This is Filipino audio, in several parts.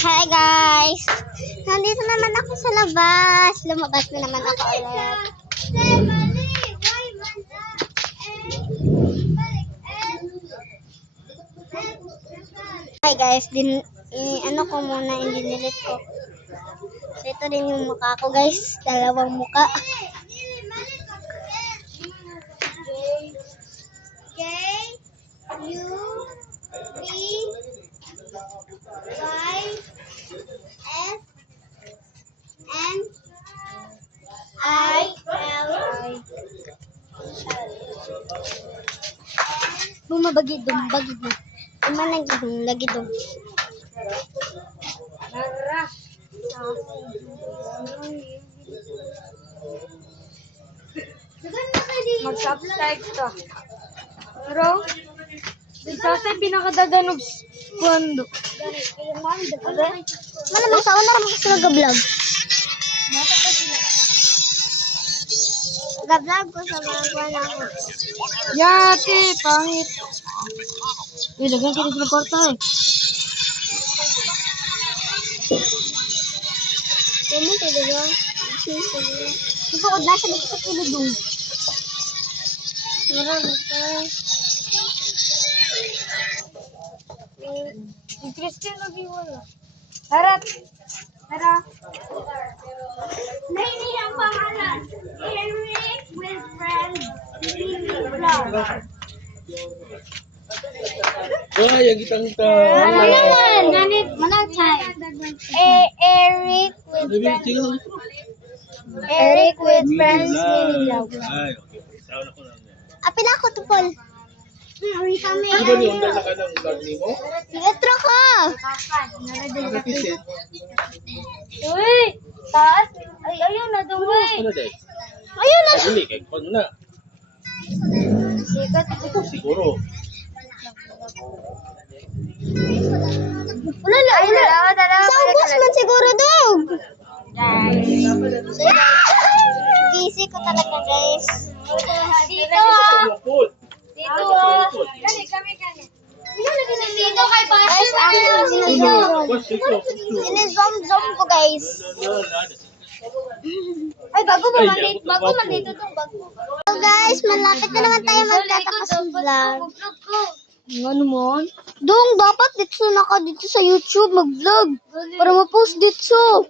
Hi guys! Nandito naman ako sa labas. Lumabas na naman ako ulit. Hi guys, ano ko muna, i-delete ko. So ito din yung mukha ko guys, dalawang mukha. J, U, B, Y, S, N, I, L, I. Bumabagi dong, bagi dong. Lagi dong, lagi dong. Nara. Mag-subscribe ka. Pero, subscribe pinakadadanog kwando. Malamang sa una naman kasi nag-vlog. Nag-vlog ko sa mga buwan ako. Yate, pangit. Uy, dagang kini sila kwarta eh. Kaya tayo doon. Ito ko nasa dito sa kilo doon. Meron ito. Yung Christian lagi wala. Harap. Harap. Nahini ang pangalan. Eric with friends. Vlog. Ay, ang kitang ta. Ano naman? Ganit. Manang time. Eric with friends. Eric with friends. Mini vlog. Ay, okay. Tawag na ko lang yan. Apil ako, Tupol. Ari kami. Di ba niyo na ka ng vlog ni mo? Letro ka. Nakapisit. Uy, taas. Ay, ayaw na daw eh. Ano day? Ayun na. Dili, kay kung na. Sikat. Siguro. Wala. Sa ubos man siguro, Dog. Busy ko talaga, guys. Dito ah. Food. Dito ah. Kani, kami. Dito kay Guys, sinizom ko, guys. Ay, bago man dito tong bago. So, guys, malapit na naman tayo magtatapos ng vlog. Ano mo? Dong, dapat dito dito sa YouTube mag-vlog para ma-post dito.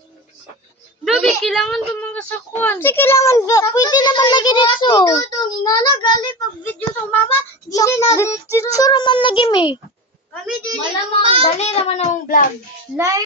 Dabi, kailangan tumangga sa kwan. Kasi kailangan, pwede naman lagi dito. Dong, ingana gali pag video sa mama, hindi na dito naman lagi me. Malamang, dali naman ang vlog. Live.